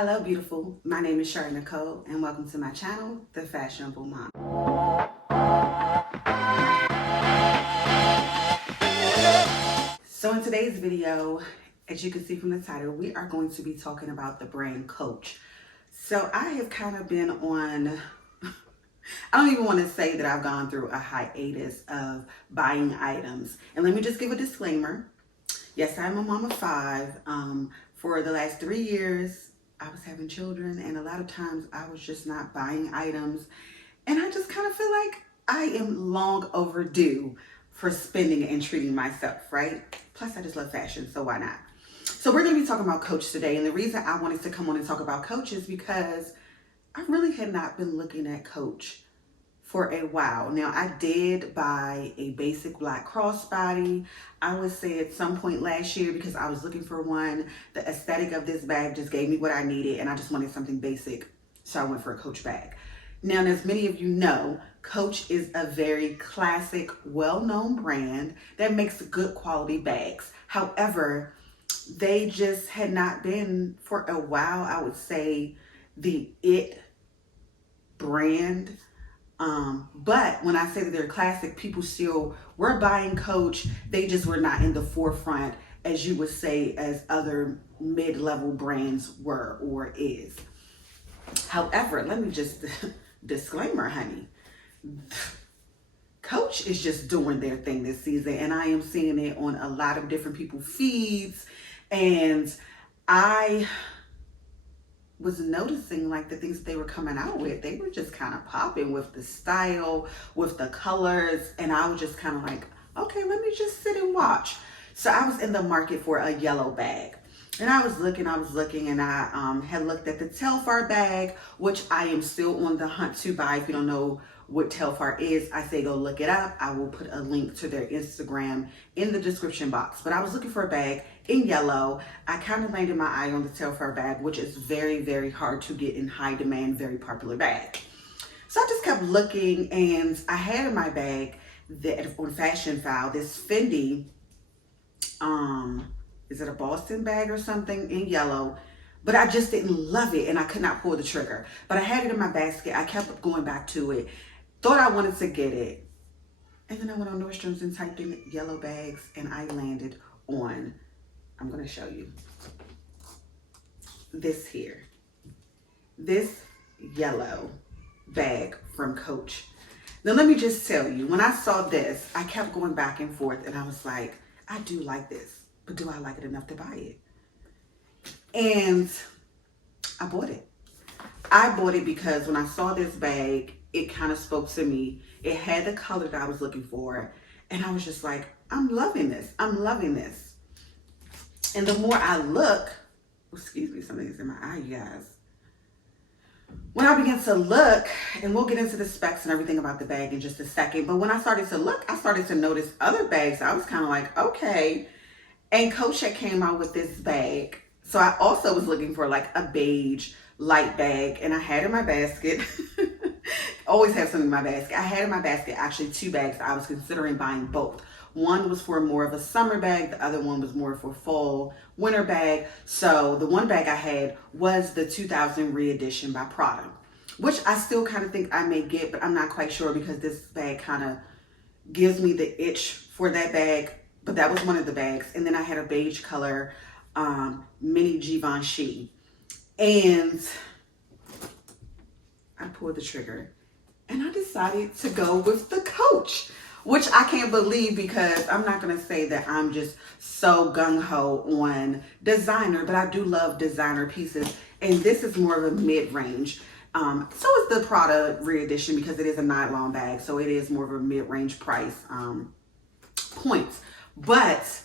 Hello, beautiful. My name is Shari Nicole, and welcome to my channel, The Fashionable Mom. So in today's video, as you can see from the title, we are going to be talking about the brand Coach. So I have kind of been on, I don't even want to say that I've gone through a hiatus of buying items. And let me just give a disclaimer. Yes, I'm a mom of 5. For the last 3 years, I was having children, and a lot of times I was just not buying items. And I just kind of feel like I am long overdue for spending and treating myself, right? Plus, I just love fashion, so why not? So we're going to be talking about Coach today. And the reason I wanted to come on and talk about Coach is because I really had not been looking at Coach for a while. Now, I did buy a basic black crossbody, I would say at some point last year, because I was looking for one. The aesthetic of this bag just gave me what I needed, and I just wanted something basic, so I went for a Coach bag. Now, as many of you know, Coach is a very classic, well-known brand that makes good quality bags. However, they just had not been, for a while, I would say, the it brand. But when I say that they're classic, people still were buying Coach. They just were not in the forefront, as you would say, as other mid-level brands were or is. However, let me just disclaimer, honey. Coach is just doing their thing this season, and I am seeing it on a lot of different people's feeds, and I was noticing like the things they were coming out with, they were just kind of popping with the style, with the colors, and I was just kind of like, okay, let me just sit and watch. So I was in the market for a yellow bag, and I was looking, and I had looked at the Telfar bag, which I am still on the hunt to buy. If you don't know what Telfar is, I say go look it up. I will put a link to their Instagram in the description box. But I was looking for a bag in yellow. I kind of landed my eye on the Telfar bag, which is very, very hard to get, in high demand, very popular bag. So I just kept looking, and I had in my bag that on Fashion File, this Fendi, is it a Boston bag or something, in yellow, but I just didn't love it, and I could not pull the trigger. But I had it in my basket. I kept going back to it, thought I wanted to get it, and then I went on Nordstrom's and typed in yellow bags, and I landed on, I'm going to show you this here, this yellow bag from Coach. Now let me just tell you, when I saw this, I kept going back and forth, and I was like, I do like this, but do I like it enough to buy it? And I bought it. I bought it because when I saw this bag, it kind of spoke to me. It had the color that I was looking for, and I was just like, I'm loving this. I'm loving this. And the more I look, excuse me, something's in my eye, you guys. When I began to look, and we'll get into the specs and everything about the bag in just a second, but when I started to look, I started to notice other bags. I was kind of like, okay. And Coach had came out with this bag. So I also was looking for like a beige light bag, and I had in my basket, always have something in my basket. I had in my basket actually 2 bags. I was considering buying both. One was for more of a summer bag. The other one was more for fall, winter bag. So the one bag I had was the 2000 re-edition by Prada, which I still kind of think I may get, but I'm not quite sure because this bag kind of gives me the itch for that bag. But that was one of the bags. And then I had a beige color mini Givenchy. And I pulled the trigger, and I decided to go with the Coach, which I can't believe, because I'm not going to say that I'm just so gung-ho on designer, but I do love designer pieces. And this is more of a mid-range. So is the Prada re-edition, because it is a nylon bag. So it is more of a mid-range price points. But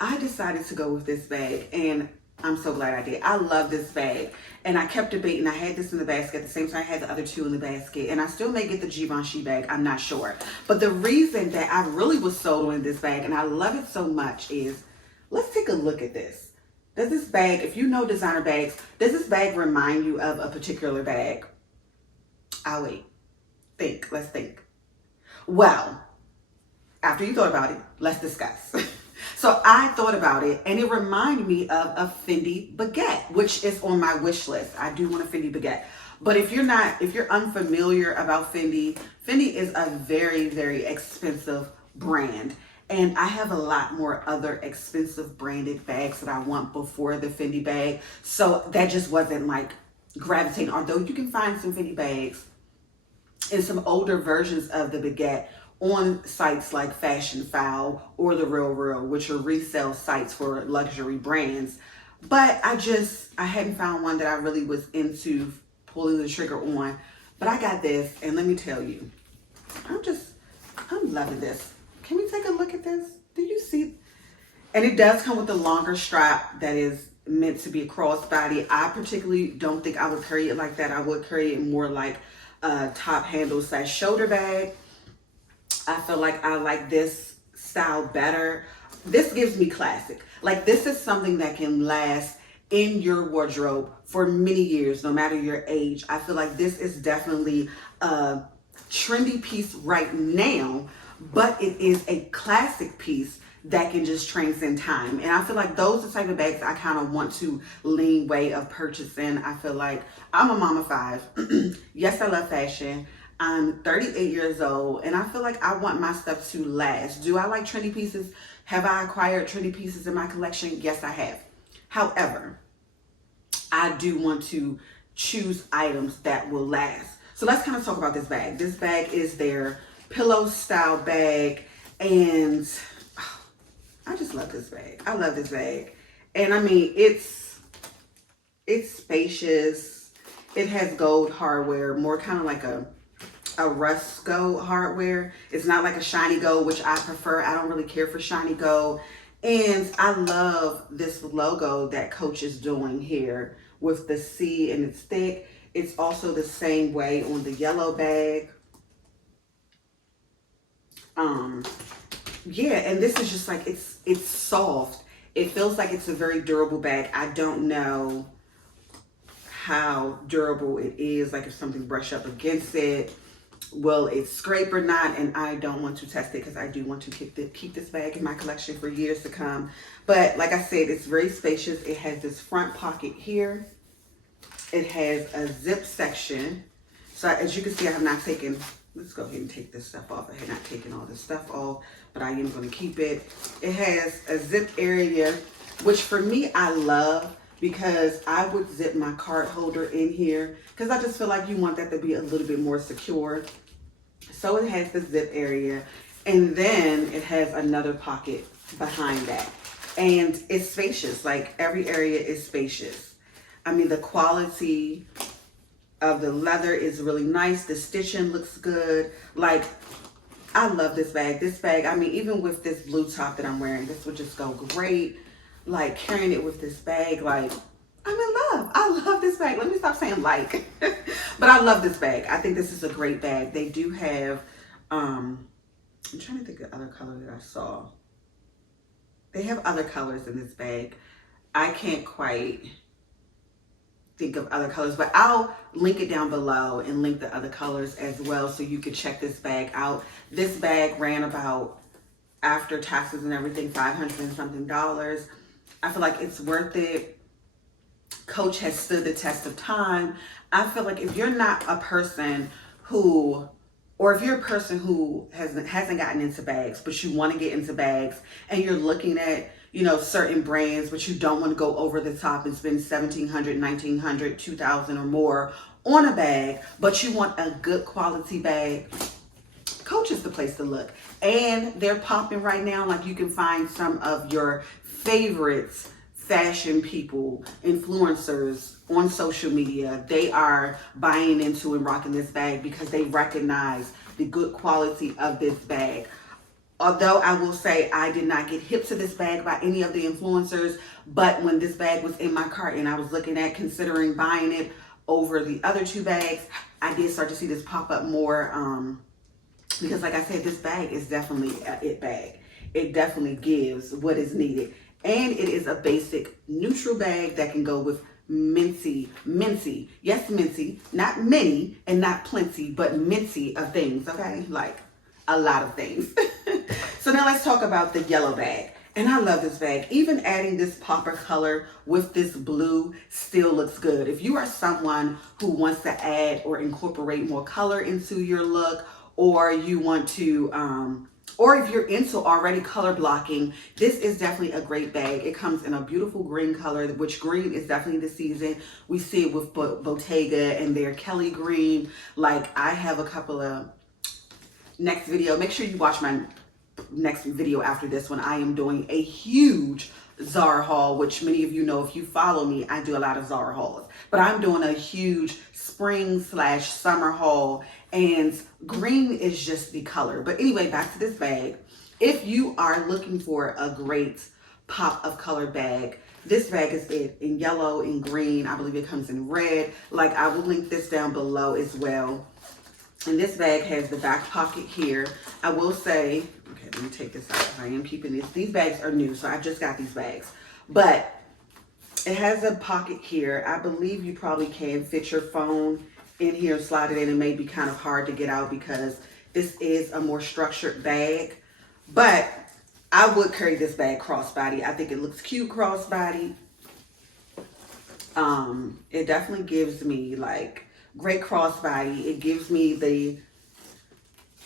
I decided to go with this bag, and I'm so glad I did. I love this bag, and I kept debating. I had this in the basket at the same time I had the other 2 in the basket, and I still may get the Givenchy bag. I'm not sure. But the reason that I really was sold on this bag, and I love it so much, is let's take a look at this. Does this bag, if you know designer bags, does this bag remind you of a particular bag? I'll wait. Let's think. Well, after you thought about it, let's discuss. So I thought about it, and it reminded me of a Fendi baguette, which is on my wish list. I do want a Fendi baguette. But if you're unfamiliar about Fendi, Fendi is a very, very expensive brand. And I have a lot more other expensive branded bags that I want before the Fendi bag. So that just wasn't like gravitating. Although you can find some Fendi bags and some older versions of the baguette on sites like Fashion Foul or The Real Real, which are resale sites for luxury brands. But I hadn't found one that I really was into pulling the trigger on. But I got this, and let me tell you, I'm loving this. Can we take a look at this? Do you see? And it does come with a longer strap that is meant to be a crossbody. I particularly don't think I would carry it like that. I would carry it more like a top handle / shoulder bag. I feel like I like this style better. This gives me classic. Like, this is something that can last in your wardrobe for many years, no matter your age. I feel like this is definitely a trendy piece right now, but it is a classic piece that can just transcend time. And I feel like those are the type of bags I kind of want to lean way of purchasing. I feel like I'm a mom of 5. Yes, I love fashion. I'm 38 years old, and I feel like I want my stuff to last. Do I like trendy pieces? Have I acquired trendy pieces in my collection? Yes, I have. However, I do want to choose items that will last. So let's kind of talk about this bag. This bag is their pillow style bag, and I just love this bag. I love this bag. And I mean, it's spacious. It has gold hardware, more kind of like a rust gold hardware. It's not like a shiny gold, which I prefer. I don't really care for shiny gold. And I love this logo that Coach is doing here with the C, and it's thick. It's also the same way on the yellow bag. Yeah, and this is just like, it's soft. It feels like it's a very durable bag. I don't know how durable it is, like if something brush up against it, will it scrape or not? And I don't want to test it because I do want to keep this bag in my collection for years to come. But like I said, it's very spacious. It has this front pocket here. It has a zip section. So as you can see, I have not taken, let's go ahead and take this stuff off. I have not taken all this stuff off, but I am going to keep it. It has a zip area, which for me, I love, because I would zip my card holder in here because I just feel like you want that to be a little bit more secure. So it has the zip area, and then it has another pocket behind that. And it's spacious, like every area is spacious. I mean, the quality of the leather is really nice. The stitching looks good. Like, I love this bag. This bag, I mean, even with this blue top that I'm wearing, this would just go great. Like, carrying it with this bag, like, I'm in love. I love this bag. Let me stop saying like. But I love this bag. I think this is a great bag. They do have, I'm trying to think of other color that I saw. They have other colors in this bag. I can't quite think of other colors, but I'll link it down below and link the other colors as well so you can check this bag out. This bag ran about, after taxes and everything, $500 and something. I feel like it's worth it. Coach has stood the test of time. I feel like if you're not a person who, or if you're a person who hasn't gotten into bags, but you want to get into bags, and you're looking at, you know, certain brands, but you don't want to go over the top and spend $1,700, $1,900, $2,000 or more on a bag, but you want a good quality bag, Coach is the place to look. And they're popping right now. Like, you can find some of your favorites, fashion people, influencers on social media. They are buying into and rocking this bag because they recognize the good quality of this bag. Although I will say I did not get hip to this bag by any of the influencers, but when this bag was in my cart and I was looking at considering buying it over the other two bags, I did start to see this pop up more, because like I said, this bag is definitely a it bag. It definitely gives what is needed. And it is a basic neutral bag that can go with minty, yes, minty, not many and not plenty, but minty of things, okay? Like a lot of things. So now let's talk about the yellow bag. And I love this bag. Even adding this popper color with this blue still looks good. If you are someone who wants to add or incorporate more color into your look, or you want to, or if you're into already color blocking, this is definitely a great bag. It comes in a beautiful green color, which green is definitely the season. We see it with Bottega and their Kelly green. Like, I have a couple of, next video, make sure you watch my next video after this one. I am doing a huge Zara haul, which many of you know if you follow me, I do a lot of Zara hauls. But I'm doing a huge spring/summer haul, and green is just the color. But anyway, back to this bag. If you are looking for a great pop of color bag, this bag is it in yellow and green. I believe it comes in red. Like, I will link this down below as well. And this bag has the back pocket here. I will say, okay, let me take this out. I am keeping this. These bags are new, so I just got these bags. But it has a pocket here. I believe you probably can fit your phone in here, slide it in. It may be kind of hard to get out because this is a more structured bag. But I would carry this bag crossbody. I think it looks cute crossbody. It definitely gives me like great crossbody. It gives me the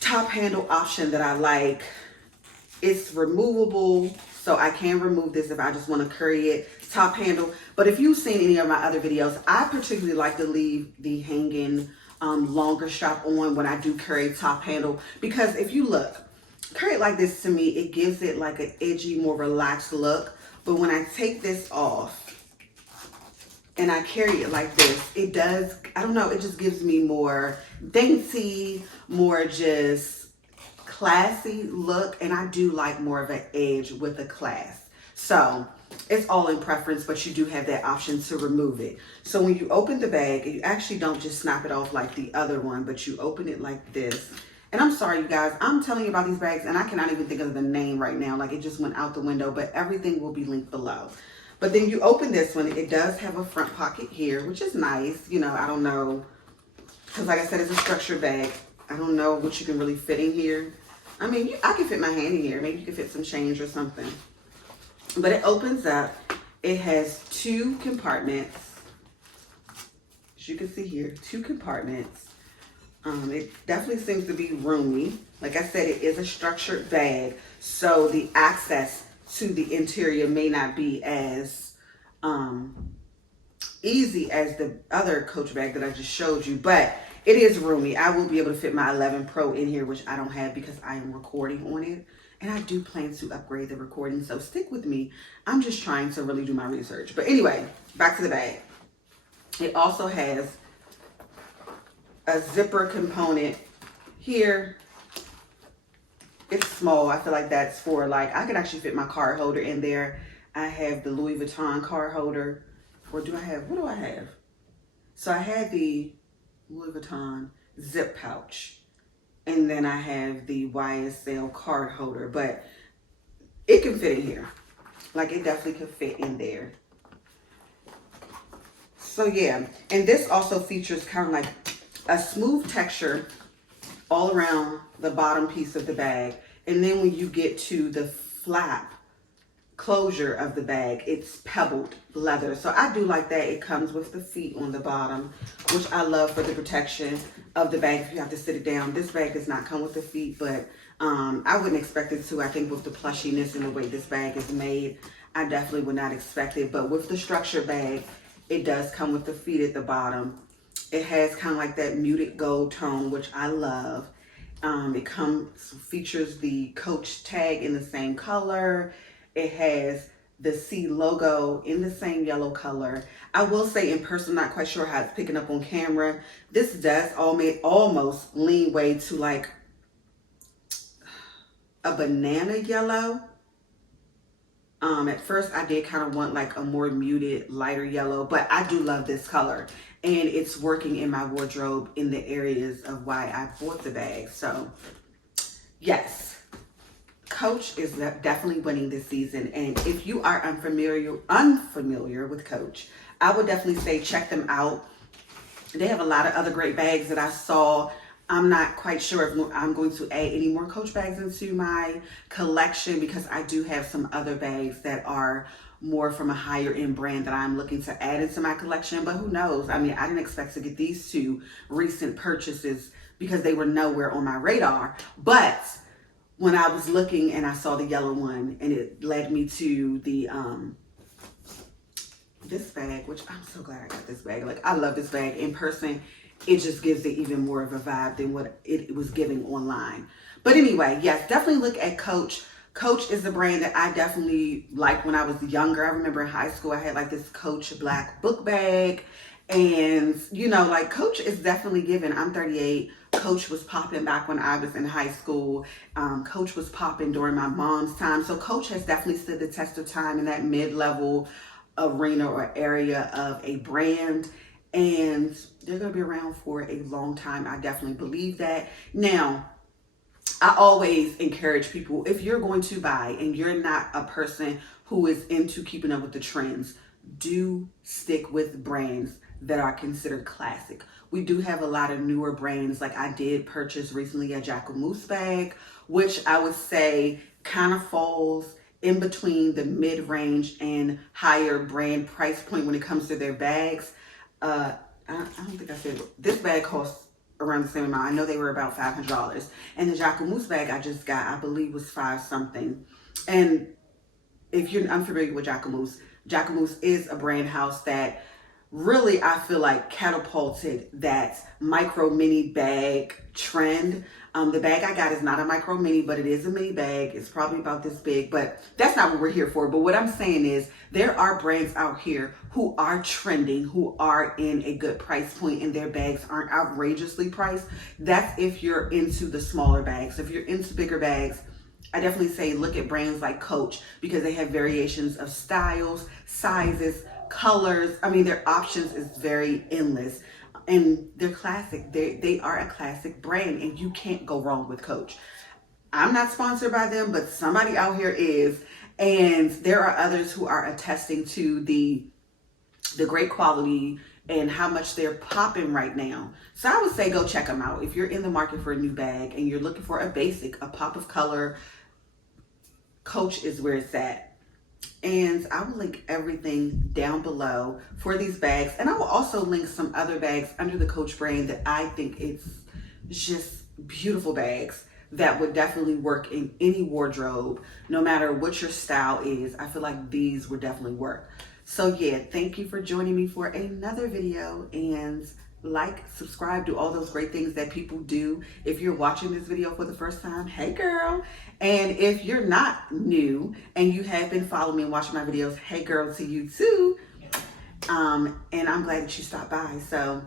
top handle option that I like. It's removable, so I can remove this if I just want to carry it. Top handle. But if you've seen any of my other videos, I particularly like to leave the hanging longer strap on when I do carry top handle, because if you look, carry it like this, to me, it gives it like an edgy, more relaxed look. But when I take this off and I carry it like this, it does, I don't know, it just gives me more dainty, more just classy look. And I do like more of an edge with a class. So it's all in preference, but you do have that option to remove it. So when you open the bag, you actually don't just snap it off like the other one, but you open it like this. And I'm sorry, you guys, I'm telling you about these bags and I cannot even think of the name right now. Like, it just went out the window, but everything will be linked below. But then you open this one, it does have a front pocket here, which is nice. You know, I don't know, because like I said, it's a structured bag. I don't know what you can really fit in here. I mean, I can fit my hand in here. Maybe you can fit some change or something. But it opens up. It has two compartments. As you can see here, two compartments. It definitely seems to be roomy. Like I said, it is a structured bag, so the access to the interior may not be as easy as the other Coach bag that I just showed you, but it is roomy. I will be able to fit my 11 Pro in here, which I don't have because I am recording on it. And I do plan to upgrade the recording, so stick with me. I'm just trying to really do my research. But anyway, back to the bag. It also has a zipper component here. It's small. I feel like that's for, like, I could actually fit my card holder in there. I have the Louis Vuitton card holder. Or do I have, what do I have? So I had the Louis Vuitton zip pouch. And then I have the YSL card holder. But it can fit in here. Like, it definitely could fit in there. So yeah. And this also features kind of like a smooth texture all around the bottom piece of the bag. And then when you get to the flap closure of the bag, it's pebbled leather. So I do like that. It comes with the feet on the bottom, which I love for the protection of the bag if you have to sit it down. This bag does not come with the feet, but I wouldn't expect it to. I think with the plushiness and the way this bag is made, I definitely would not expect it. But with the structured bag, it does come with the feet at the bottom. It has kind of like that muted gold tone, which I love. It features the Coach tag in the same color. It has the C logo in the same yellow color. I will say in person, not quite sure how it's picking up on camera. This does almost lean way to like a banana yellow. At first I did kind of want like a more muted, lighter yellow, but I do love this color. And it's working in my wardrobe in the areas of why I bought the bag. So yes, Coach is definitely winning this season. And if you are unfamiliar with Coach, I would definitely say check them out. They have a lot of other great bags that I saw I'm not quite sure if I'm going to add any more Coach bags into my collection, because I do have some other bags that are more from a higher end brand that I'm looking to add into my collection. But who knows? I mean, I didn't expect to get these two recent purchases because they were nowhere on my radar. But when I was looking and I saw the yellow one, and it led me to the this bag, which I'm so glad I got this bag. Like, I love this bag in person. It just gives it even more of a vibe than what it was giving online. But anyway, yes, definitely look at Coach. Coach is a brand that I definitely liked when I was younger. I remember in high school, I had like this Coach black book bag. And, you know, like, Coach is definitely giving. I'm 38. Coach was popping back when I was in high school. Coach was popping during my mom's time. So Coach has definitely stood the test of time in that mid-level arena or area of a brand. And they're going to be around for a long time. I definitely believe that. Now, I always encourage people, if you're going to buy and you're not a person who is into keeping up with the trends, do stick with brands that are considered classic. We do have a lot of newer brands. Like, I did purchase recently a Jacquemus bag, which I would say kind of falls in between the mid-range and higher brand price point when it comes to their bags. I don't think I said this bag costs around the same amount. I know they were about $500, and the Jacquemus bag I just got, I believe, was $5 something. And if you're unfamiliar with Jacquemus, Jacquemus is a brand house that really, I feel like, catapulted that micro mini bag trend. The bag I got is not a micro mini, but it is a mini bag. It's probably about this big, but that's not what we're here for. But what I'm saying is, there are brands out here who are trending, who are in a good price point, and their bags aren't outrageously priced. That's if you're into the smaller bags. If you're into bigger bags, I definitely say look at brands like Coach, because they have variations of styles, sizes, colors. I mean, their options is very endless, and they're classic. They are a classic brand, and you can't go wrong with Coach. I'm not sponsored by them, but somebody out here is, and there are others who are attesting to the great quality and how much they're popping right now. So I would say go check them out. If you're in the market for a new bag and you're looking for a basic, a pop of color, Coach is where it's at. And I will link everything down below for these bags. And I will also link some other bags under the Coach brand that I think it's just beautiful bags that would definitely work in any wardrobe, no matter what your style is. I feel like these would definitely work. So yeah, thank you for joining me for another video, and like, subscribe, do all those great things that people do. If you're watching this video for the first time, hey girl. And if you're not new and you have been following me and watching my videos, hey girl to you too. And I'm glad that you stopped by. So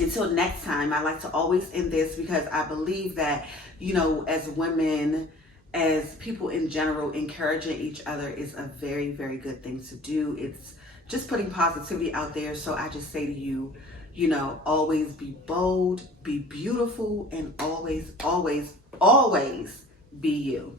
until next time, I like to always end this, because I believe that, you know, as women, as people in general, encouraging each other is a very, very good thing to do. It's just putting positivity out there. So I just say to you, you know, always be bold, be beautiful, and always, always, always be you.